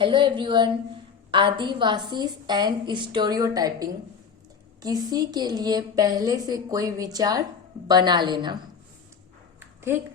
Hello everyone. Adivasi and stereotyping. किसी के लिए पहले से कोई विचार बना लेना। ठीक।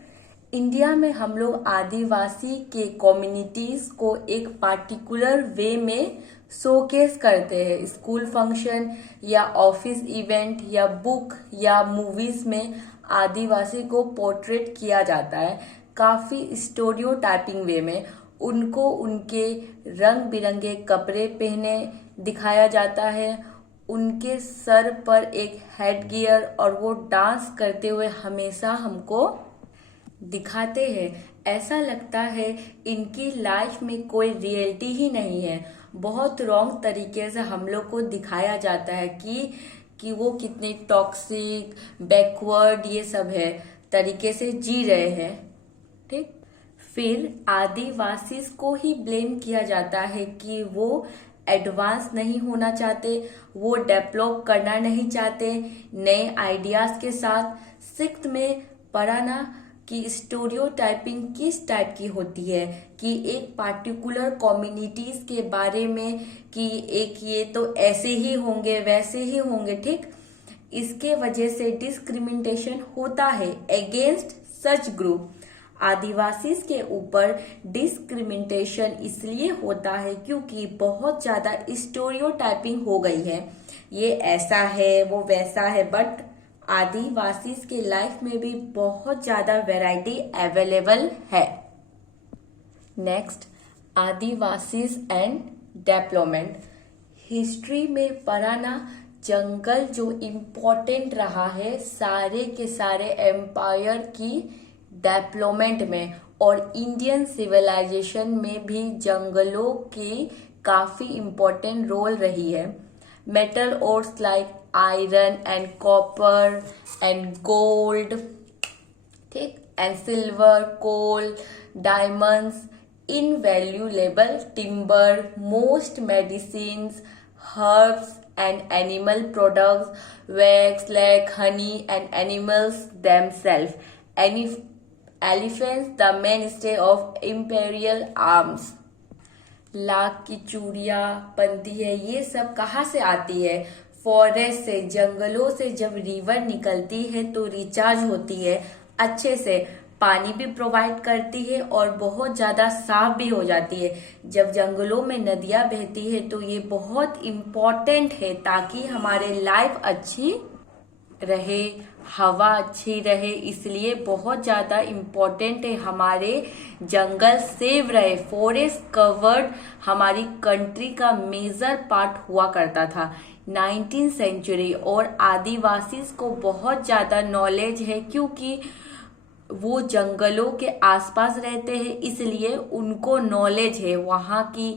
इंडिया में हम लोग आदिवासी के कम्युनिटीज को एक पार्टिकुलर वे में शोकेस करते हैं। स्कूल फंक्शन या ऑफिस इवेंट या बुक या मूवीज में आदिवासी को पोर्ट्रेट किया जाता है काफी स्टीरियोटाइपिंग वे में। उनको उनके रंग बिरंगे कपड़े पहने दिखाया जाता है, उनके सर पर एक हेड गियर और वो डांस करते हुए हमेशा हमको दिखाते हैं। ऐसा लगता है इनकी लाइफ में कोई रियलिटी ही नहीं है। बहुत रॉन्ग तरीके से हम लोग को दिखाया जाता है कि वो कितने टॉक्सिक बैकवर्ड ये सब है तरीके से जी रहे हैं। ठीक। फिर आदिवासी को ही ब्लेम किया जाता है कि वो एडवांस नहीं होना चाहते, वो डेवलप करना नहीं चाहते नए आइडियाज के साथ। सिक्स्थ में पढ़ा ना कि स्टीरियोटाइपिंग किस टाइप की होती है, कि एक पार्टिकुलर कम्युनिटीज के बारे में कि एक ये तो ऐसे ही होंगे वैसे ही होंगे। ठीक। इसके वजह से डिस्क्रिमिनेशन होता है अगेंस्ट सच ग्रुप। आदिवासी के ऊपर डिस्क्रिमिनेशन इसलिए होता है क्योंकि बहुत ज्यादा स्टीरियोटाइपिंग हो गई है, ये ऐसा है वो वैसा है। बट आदिवासी के लाइफ में भी बहुत ज्यादा वैरायटी अवेलेबल है। Next, Adivasi and development. History में पढ़ा ना, जंगल जो इम्पोर्टेंट रहा है सारे के सारे एम्पायर की डेवलपमेंट में, और इंडियन सिविलाइजेशन में भी जंगलों की काफी इम्पोर्टेंट रोल रही है। Metal ores like iron and copper and gold, ठीक, and silver, coal, diamonds, invaluable timber, most medicines, herbs and animal products, wax, like honey and animals themselves. Elephants, the mainstay of imperial arms. Lakh की चूड़ियां बनती है, ये सब कहाँ से आती है? फॉरेस्ट से, जंगलों से। जब रिवर निकलती है तो रिचार्ज होती है अच्छे से, पानी भी प्रोवाइड करती है और बहुत ज्यादा साफ भी हो जाती है। जब जंगलों में नदियां बहती है तो ये बहुत इम्पोर्टेंट है ताकि हमारे लाइफ अच्छी रहे, हवा अच्छी रहे, इसलिए बहुत ज्यादा इम्पोर्टेंट है हमारे जंगल सेव रहे। फॉरेस्ट कवर्ड हमारी कंट्री का मेजर पार्ट हुआ करता था 19वीं सेंचुरी। और आदिवासी को बहुत ज्यादा नॉलेज है क्योंकि वो जंगलों के आसपास रहते हैं, इसलिए उनको नॉलेज है वहाँ की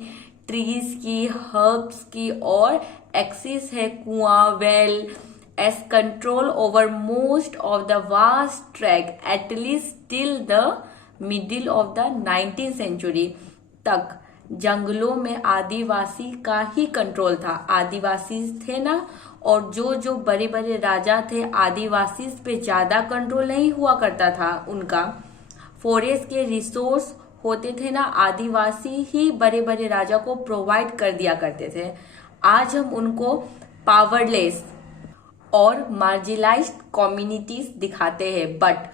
ट्रीज की, हर्ब्स की, और एक्सेस है कुआं, well, as control over most of the vast track at least till the middle of the 19वीं सेंचुरी तक जंगलों में आदिवासी का ही कंट्रोल था। आदिवासी थे ना, और जो बड़े बड़े राजा थे, आदिवासी पे ज्यादा कंट्रोल नहीं हुआ करता था उनका। फॉरेस्ट के रिसोर्स होते थे ना, आदिवासी ही बड़े बड़े राजा को प्रोवाइड कर दिया करते थे। आज हम उनको पावरलेस और मार्जिनलाइज्ड कम्युनिटीज दिखाते हैं, बट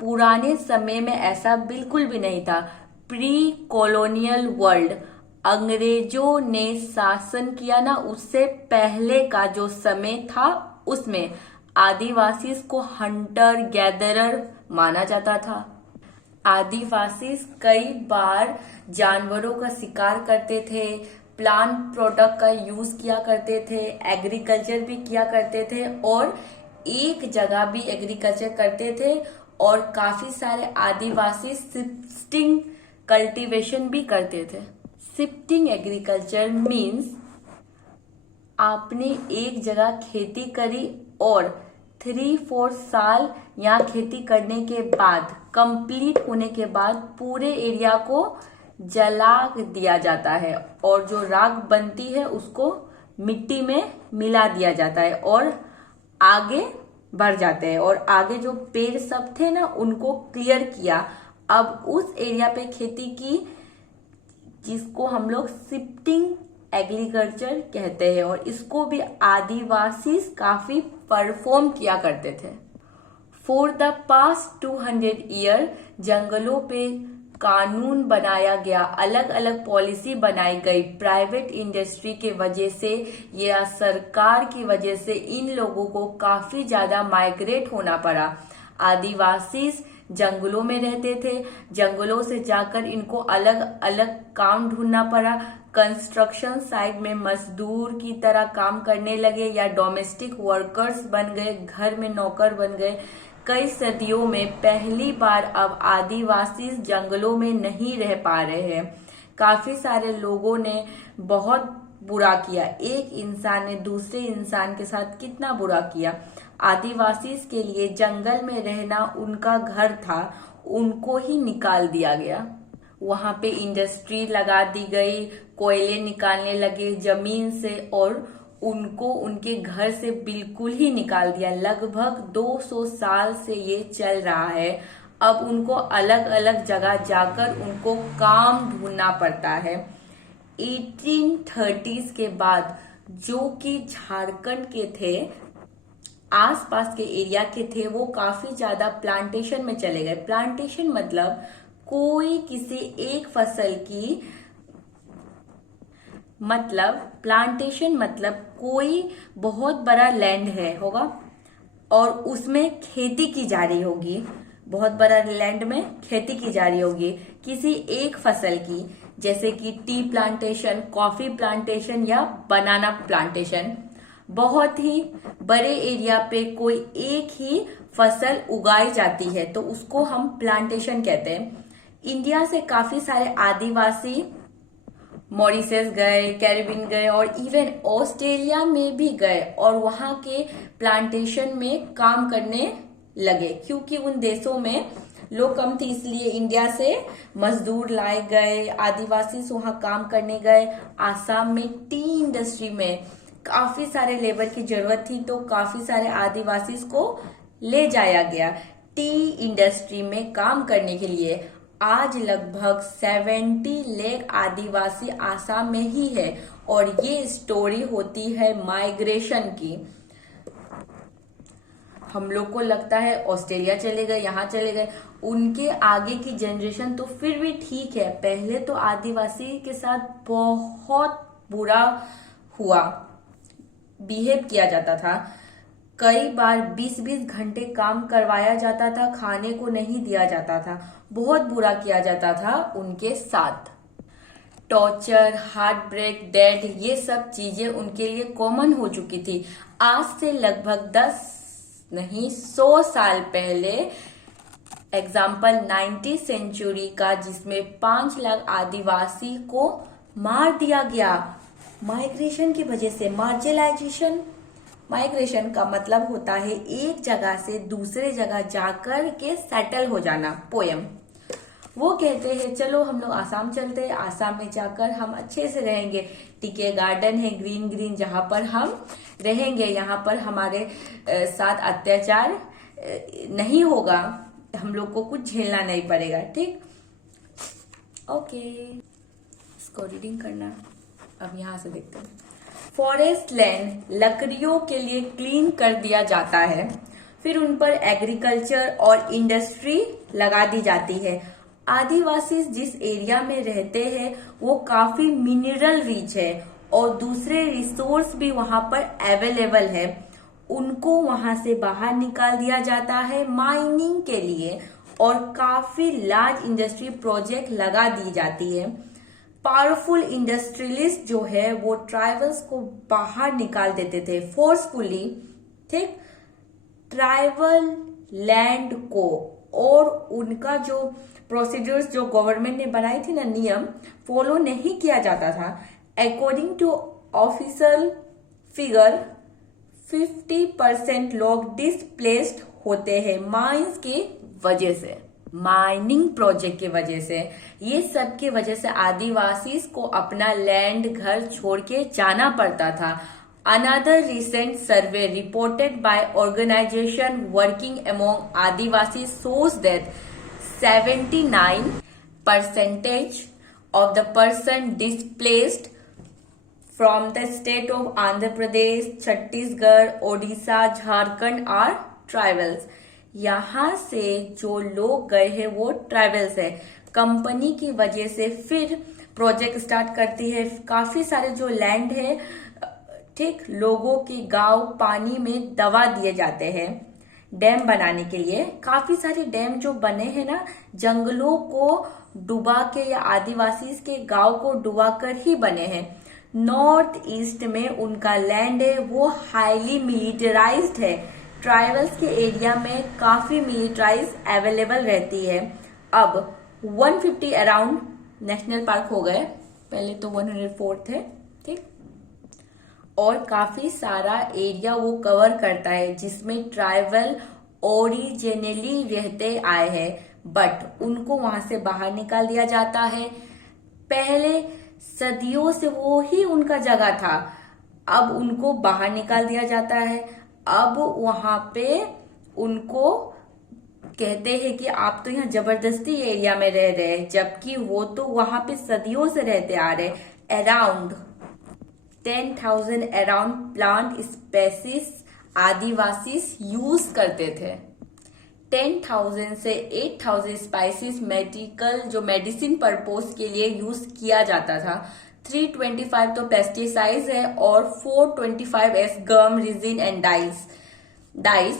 पुराने समय में ऐसा बिल्कुल भी नहीं था। प्री कॉलोनियल वर्ल्ड, अंग्रेजों ने शासन किया ना, उससे पहले का जो समय था उसमें आदिवासी को हंटर गैदरर माना जाता था। आदिवासी कई बार जानवरों का शिकार करते थे, प्लांट प्रोडक्ट का यूज किया करते थे, एग्रीकल्चर भी किया करते थे, और एक जगह भी एग्रीकल्चर करते थे। और काफी सारे आदिवासी शिफ्टिंग कल्टीवेशन भी करते थे। शिफ्टिंग एग्रीकल्चर मीन्स आपने एक जगह खेती करी और 3-4 साल यहाँ खेती करने के बाद, कंप्लीट होने के बाद पूरे एरिया को जला दिया जाता है, और जो राख बनती है उसको मिट्टी में मिला दिया जाता है और आगे बढ़ जाते हैं। और आगे जो पेड़ सब थे ना उनको क्लियर किया, अब उस एरिया पे खेती की जिसको हम लोग शिफ्टिंग एग्रीकल्चर कहते हैं, और इसको भी आदिवासी काफी परफॉर्म किया करते थे। फॉर द पास्ट 200 ईयर जंगलों पे कानून बनाया गया, अलग अलग पॉलिसी बनाई गई प्राइवेट इंडस्ट्री के वजह से या सरकार की वजह से इन लोगों को काफी ज्यादा माइग्रेट होना पड़ा। आदिवासी जंगलों में रहते थे, जंगलों से जाकर इनको अलग अलग काम ढूंढना पड़ा। कंस्ट्रक्शन साइट में मजदूर की तरह काम करने लगे या डोमेस्टिक वर्कर्स बन गए, घर में नौकर बन गए। कई सदियों में पहली बार अब आदिवासी जंगलों में नहीं रह पा रहे हैं। काफी सारे लोगों ने बहुत बुरा किया, एक इंसान ने दूसरे इंसान के साथ कितना बुरा किया। आदिवासी के लिए जंगल में रहना उनका घर था, उनको ही निकाल दिया गया। वहां पे इंडस्ट्री लगा दी गई, कोयले निकालने लगे जमीन से, और उनको उनके घर से बिल्कुल ही निकाल दिया। लगभग 200 साल से ये चल रहा है। अब उनको अलग अलग जगह जाकर उनको काम ढूंढना पड़ता है। 1830s के बाद जो कि झारखंड के थे, आसपास के एरिया के थे, वो काफी ज्यादा प्लांटेशन में चले गए। प्लांटेशन मतलब कोई किसी एक फसल की, मतलब प्लांटेशन मतलब कोई बहुत बड़ा लैंड है होगा और उसमें खेती की जा रही होगी, बहुत बड़ा लैंड में खेती की जा रही होगी किसी एक फसल की, जैसे कि टी प्लांटेशन, कॉफी प्लांटेशन या बनाना प्लांटेशन। बहुत ही बड़े एरिया पे कोई एक ही फसल उगाई जाती है तो उसको हम प्लांटेशन कहते हैं। इंडिया से काफी सारे आदिवासी मॉरिशस गए, कैरिबियन गए और इवन ऑस्ट्रेलिया में भी गए और वहां के प्लांटेशन में काम करने लगे, क्योंकि उन देशों में लोग कम थे इसलिए इंडिया से मजदूर लाए गए, आदिवासी वहां काम करने गए। आसाम में टी इंडस्ट्री में काफी सारे लेबर की जरूरत थी तो काफी सारे आदिवासी को ले जाया गया टी इंडस्ट्री में काम करने के लिए। आज लगभग 70 लाख आदिवासी आसाम में ही है और ये स्टोरी होती है माइग्रेशन की। हम लोग को लगता है ऑस्ट्रेलिया चले गए, यहाँ चले गए, उनके आगे की जनरेशन तो फिर भी ठीक है। पहले तो आदिवासी के साथ बहुत बुरा हुआ, बिहेव किया जाता था। कई बार 20-20 घंटे काम करवाया जाता था, खाने को नहीं दिया जाता था, बहुत बुरा किया जाता था उनके साथ। टॉर्चर, हार्ट ब्रेक, डेथ, ये सब चीजें उनके लिए कॉमन हो चुकी थी। आज से लगभग 10 नहीं 100 साल पहले एग्जाम्पल 19वीं सेंचुरी का, जिसमें 5 लाख आदिवासी को मार दिया गया माइग्रेशन की वजह से। मार्जिनालाइजेशन, माइग्रेशन का मतलब होता है एक जगह से दूसरे जगह जाकर के सेटल हो जाना। पोयम वो कहते हैं चलो हम लोग आसाम चलते हैं, आसाम में जाकर हम अच्छे से रहेंगे, टीके गार्डन है ग्रीन ग्रीन जहां पर हम रहेंगे, यहाँ पर हमारे साथ अत्याचार नहीं होगा, हम लोग को कुछ झेलना नहीं पड़ेगा। ठीक, ओके, इसको रीडिंग करना। अब यहां से देखते हैं। फॉरेस्ट लैंड लकड़ियों के लिए क्लीन कर दिया जाता है, फिर उन पर एग्रीकल्चर और इंडस्ट्री लगा दी जाती है। आदिवासी जिस एरिया में रहते हैं वो काफी मिनरल रिच है और दूसरे रिसोर्स भी वहां पर अवेलेबल है। उनको वहां से बाहर निकाल दिया जाता है माइनिंग के लिए और काफी लार्ज इंडस्ट्री प्रोजेक्ट लगा दी जाती है। पावरफुल इंडस्ट्रियलिस्ट जो है वो ट्राइबल्स को बाहर निकाल देते थे फोर्सफुली। ठीक, ट्राइबल लैंड को, और उनका जो प्रोसीजर्स जो गवर्नमेंट ने बनाई थी ना, नियम फॉलो नहीं किया जाता था। अकॉर्डिंग टू ऑफिशियल फिगर 50% लोग डिस्प्लेस्ड होते हैं माइंस की वजह से, माइनिंग प्रोजेक्ट की वजह से। ये सब की वजह से आदिवासी को अपना लैंड घर छोड़ के जाना पड़ता था। Another recent survey reported by organization working among adivasi shows that 79% of the person displaced from the state of Andhra Pradesh, Chhattisgarh, Odisha, Jharkhand are tribals. यहाँ से जो लोग गए हैं वो ट्राइबल्स है। कंपनी की वजह से फिर प्रोजेक्ट स्टार्ट करती है। काफी सारे जो लैंड है, ठीक, लोगों के गांव पानी में दबा दिए जाते हैं डैम बनाने के लिए। काफी सारे डैम जो बने हैं ना, जंगलों को डुबा के या आदिवासी के गांव को डुबा कर ही बने हैं। नॉर्थ ईस्ट में उनका लैंड है वो हाईली मिलिटराइज्ड है। ट्राइबल्स के एरिया में काफी मिलिट्राइज अवेलेबल रहती है। अब 150 अराउंड नेशनल पार्क हो गए, पहले तो 104 थे, ठीक, और काफी सारा एरिया वो कवर करता है जिसमें ट्राइबल ओरिजिनली रहते आए हैं, बट उनको वहां से बाहर निकाल दिया जाता है। पहले सदियों से वो ही उनका जगह था, अब उनको बाहर निकाल दिया जाता है। अब वहां पे उनको कहते हैं कि आप तो यहाँ जबरदस्ती एरिया में रह रहे हैं, जबकि वो तो वहां पे सदियों से रहते आ रहे। अराउंड 10,000 अराउंड प्लांट स्पेसीज आदिवासी यूज करते थे। 10,000 से 8,000 स्पाइसेस मेडिसिन पर्पस के लिए यूज किया जाता था। 325 तो पेस्टिसाइड्स है और 425 S gum, ricin and dice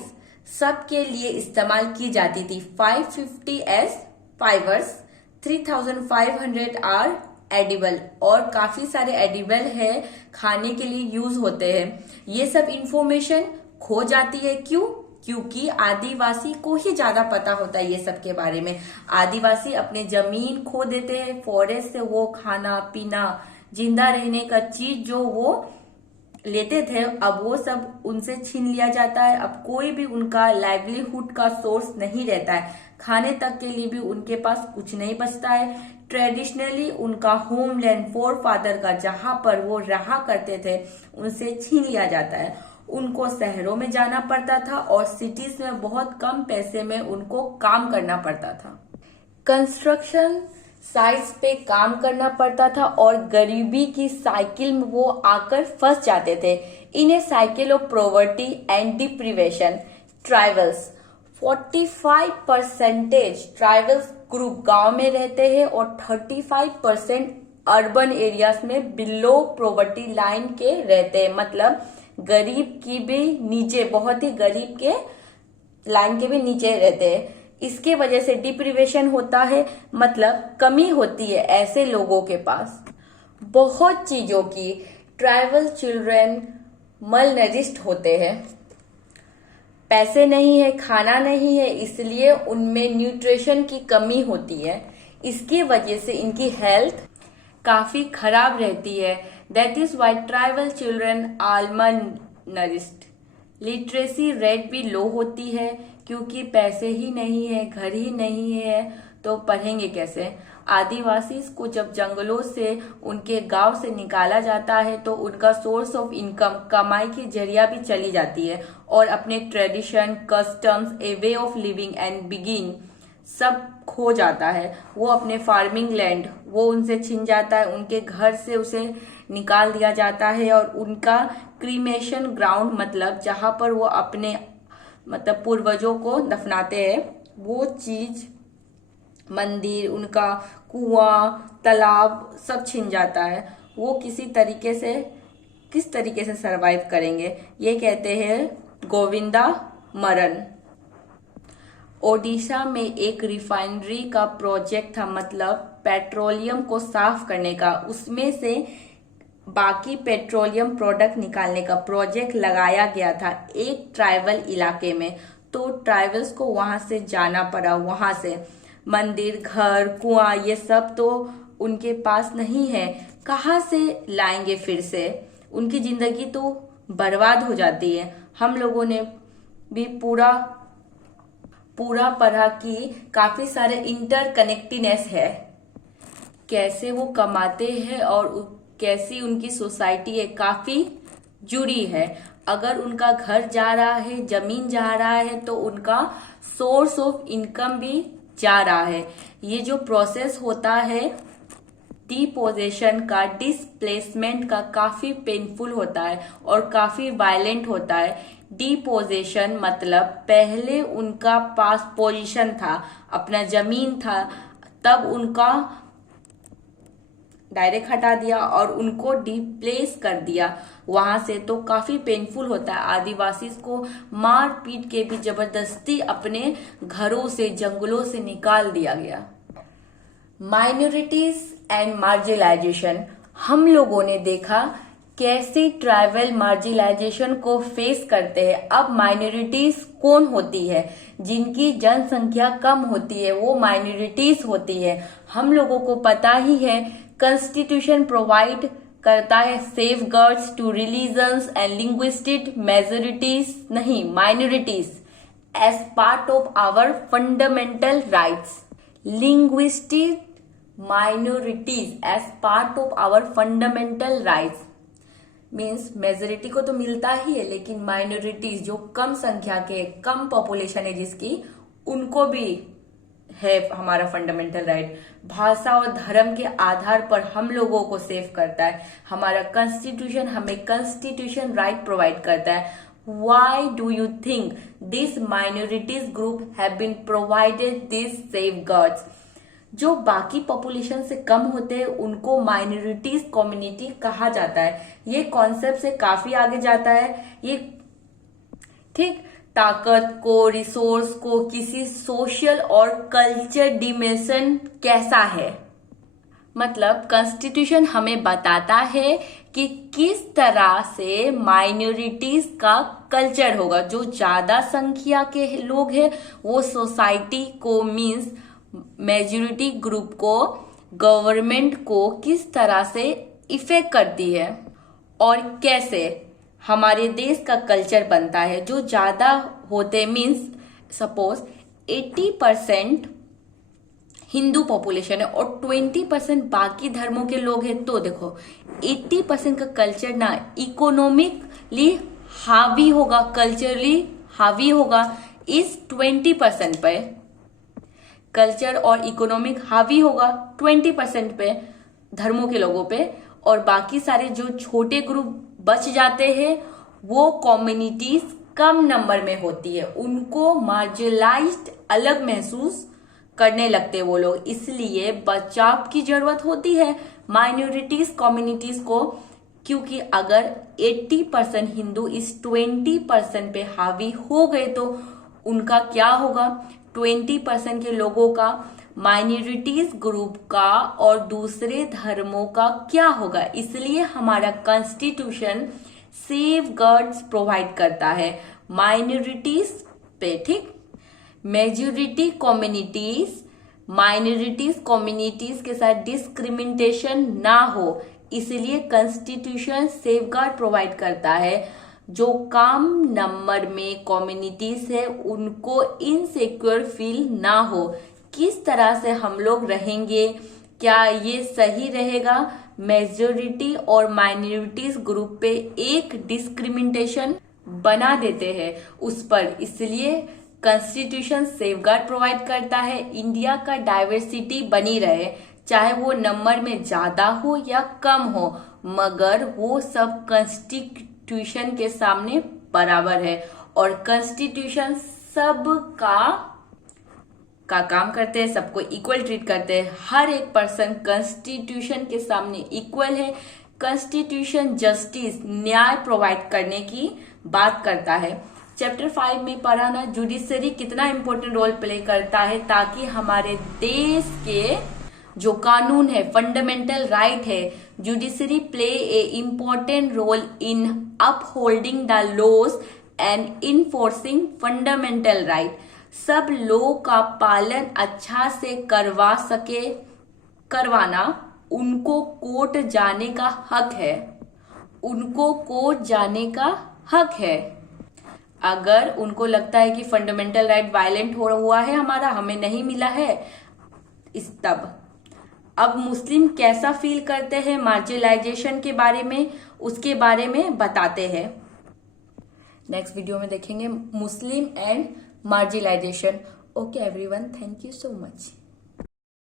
सब के लिए इस्तेमाल की जाती थी। 550 एस फाइबर्स, 3,500 आर एडिबल, और काफी सारे एडिबल है, खाने के लिए यूज होते हैं। ये सब इंफॉर्मेशन खो जाती है, क्यों? क्योंकि आदिवासी को ही ज्यादा पता होता है ये सब के बारे में। आदिवासी अपने जमीन खो देते हैं, फॉरेस्ट से वो खाना पीना, जिंदा रहने का चीज जो वो लेते थे, अब वो सब उनसे छीन लिया जाता है। अब कोई भी उनका लाइवलीहुड का सोर्स नहीं रहता है, खाने तक के लिए भी उनके पास कुछ नहीं बचता है। ट्रेडिशनली उनका होमलैंड, फोर फादर का, जहां पर वो रहा करते थे, उनसे छीन लिया जाता है। उनको शहरों में जाना पड़ता था और सिटीज में बहुत कम पैसे में उनको काम करना पड़ता था। कंस्ट्रक्शन साइट्स पे काम करना पड़ता था और गरीबी की साइकिल में वो आकर फंस जाते थे। In a cycle of poverty and deprivation, tribals 45% tribals group गांव में रहते हैं और 35% अर्बन एरियाज में बिलो पॉवर्टी लाइन के रहते हैं। मतलब गरीब की भी नीचे, बहुत ही गरीब के लाइन के भी नीचे रहते हैं। इसके वजह से डिप्रिवेशन होता है, मतलब कमी होती है ऐसे लोगों के पास बहुत चीजों की। ट्राइबल चिल्ड्रन मलनरिश्ड होते हैं, पैसे नहीं है, खाना नहीं है, इसलिए उनमें न्यूट्रिशन की कमी होती है। इसकी वजह से इनकी हेल्थ काफी खराब रहती है। That is why tribal children are malnourished. Literacy rate भी लो होती है, क्योंकि पैसे ही नहीं है, घर ही नहीं है, तो पढ़ेंगे कैसे। आदिवासी को जब जंगलों से, उनके गांव से निकाला जाता है तो उनका सोर्स ऑफ इनकम, कमाई की जरिया भी चली जाती है और अपने tradition, customs, A way of living and begin सब खो जाता है। वो अपने फार्मिंग लैंड वो उनसे छिन जाता है, उनके घर से उसे निकाल दिया जाता है और उनका क्रीमेशन ग्राउंड, मतलब जहां पर वो अपने पूर्वजों को दफनाते हैं, वो चीज, मंदिर, उनका कुआं, तालाब सब छिन जाता है। वो किस तरीके से सरवाइव करेंगे, ये कहते हैं गोविंदा मरण। ओडिशा में एक रिफाइनरी का प्रोजेक्ट था, मतलब पेट्रोलियम को साफ करने का, उसमें से बाकी पेट्रोलियम प्रोडक्ट निकालने का प्रोजेक्ट लगाया गया था एक ट्राइबल इलाके में। तो ट्राइबल्स को वहां से जाना पड़ा। वहां से मंदिर, घर, कुआं, ये सब तो उनके पास नहीं है, कहाँ से लाएंगे फिर से? उनकी जिंदगी तो बर्बाद हो जाती है। हम लोगों ने भी पूरा पढ़ा कि काफी सारे इंटरकनेक्टेडनेस है, कैसे वो कमाते हैं और कैसी उनकी सोसाइटी है, काफी जुड़ी है। अगर उनका घर जा रहा है, जमीन जा रहा है, तो उनका सोर्स ऑफ इनकम भी जा रहा है। ये जो प्रोसेस होता है डिपोजेशन का, डिस्प्लेसमेंट का काफी पेनफुल होता है और काफी वायलेंट होता है। डिपोजेशन मतलब पहले उनका पास पोजीशन था, अपना जमीन था, तब उनका डायरेक्ट हटा दिया और उनको डिप्लेस कर दिया वहां से, तो काफी पेनफुल होता है। आदिवासी को मार पीट के भी जबरदस्ती अपने घरों से, जंगलों से निकाल दिया गया। माइनॉरिटीज एंड मार्जिनलाइजेशन, हम लोगों ने देखा कैसे ट्राइबल मार्जिनलाइजेशन को फेस करते हैं। अब माइनॉरिटीज कौन होती है? जिनकी जनसंख्या कम होती है वो माइनॉरिटीज होती है। हम लोगों को पता ही है कॉन्स्टिट्यूशन प्रोवाइड करता है safeguards to religions and linguistic majorities, नहीं minorities, as part of our fundamental rights. Linguistic minorities as part of our fundamental rights means majority को तो मिलता ही है, लेकिन माइनॉरिटीज जो कम संख्या के, कम पॉपुलेशन है जिसकी, उनको भी है हमारा फंडामेंटल राइट। भाषा और धर्म के आधार पर हम लोगों को सेव करता है हमारा कॉन्स्टिट्यूशन, हमें कॉन्स्टिट्यूशन राइट प्रोवाइड करता है। Why do you think these minorities group have been provided these safeguards? जो बाकी पॉपुलेशन से कम होते हैं उनको माइनॉरिटीज कम्युनिटी कहा जाता है। ये कॉन्सेप्ट से काफी आगे जाता है ये, ठीक। ताकत को, रिसोर्स को, किसी सोशल और कल्चर डिमेंशन कैसा है, मतलब कॉन्स्टिट्यूशन हमें बताता है कि किस तरह से माइनॉरिटीज का कल्चर होगा। जो ज्यादा संख्या के लोग हैं वो सोसाइटी को, मींस मेजॉरिटी ग्रुप को, गवर्नमेंट को किस तरह से इफेक्ट करती है और कैसे हमारे देश का कल्चर बनता है। जो ज्यादा होते मींस सपोज 80% हिंदू पॉपुलेशन है और 20% बाकी धर्मों के लोग हैं, तो देखो 80% का कल्चर ना इकोनॉमिकली हावी होगा, कल्चरली हावी होगा इस 20% पे, कल्चर और इकोनॉमिक हावी होगा 20% पे धर्मों के लोगों पे, और बाकी सारे जो छोटे ग्रुप बच जाते हैं वो कम्युनिटीज कम नंबर में होती है, उनको मार्जिनलाइज्ड अलग महसूस करने लगते वो लोग। इसलिए बचाव की जरूरत होती है माइनॉरिटीज कम्युनिटीज को, क्योंकि अगर 80% हिंदू इस 20% पे हावी हो गए तो उनका क्या होगा, 20% के लोगों का, माइनॉरिटीज ग्रुप का और दूसरे धर्मों का क्या होगा। इसलिए हमारा कॉन्स्टिट्यूशन सेफ गार्ड्स प्रोवाइड करता है माइनॉरिटीज पे, ठीक। मेजॉरिटी कम्युनिटीज माइनॉरिटीज कम्युनिटीज के साथ डिस्क्रिमिनेशन ना हो, इसलिए कॉन्स्टिट्यूशन सेफ गार्ड प्रोवाइड करता है। जो कम नंबर में कम्युनिटीज है उनको इनसिक्योर फील ना हो। किस तरह से हम लोग रहेंगे, क्या ये सही रहेगा? मेजॉरिटी और माइनॉरिटीज ग्रुप पे एक डिस्क्रिमिनेशन बना देते हैं उस पर, इसलिए कॉन्स्टिट्यूशन सेफगार्ड प्रोवाइड करता है इंडिया का डाइवर्सिटी बनी रहे, चाहे वो नंबर में ज्यादा हो या कम हो, मगर वो सब कॉन्स्टिट्यूशन के सामने बराबर है और कॉन्स्टिट्यूशन सबका काम करते हैं, सबको इक्वल ट्रीट करते हैं। हर एक पर्सन कॉन्स्टिट्यूशन के सामने इक्वल है। कॉन्स्टिट्यूशन जस्टिस, न्याय प्रोवाइड करने की बात करता है। चैप्टर 5 में पढ़ा ना, जुडिशरी कितना इंपॉर्टेंट रोल प्ले करता है ताकि हमारे देश के जो कानून है, फंडामेंटल राइट है, judiciary play a important role in upholding the laws and enforcing fundamental right. सब लॉ का पालन अच्छा से करवाना उनको कोर्ट जाने का हक है, उनको कोर्ट जाने का हक है। अगर उनको लगता है कि फंडामेंटल राइट वायलेंट हो हुआ है हमारा, हमें नहीं मिला है इस तब। अब मुस्लिम कैसा फील करते हैं मार्जिनलाइजेशन के बारे में, उसके बारे में बताते हैं। नेक्स्ट वीडियो में देखेंगे Muslim and marginalization. Okay everyone, thank you so much.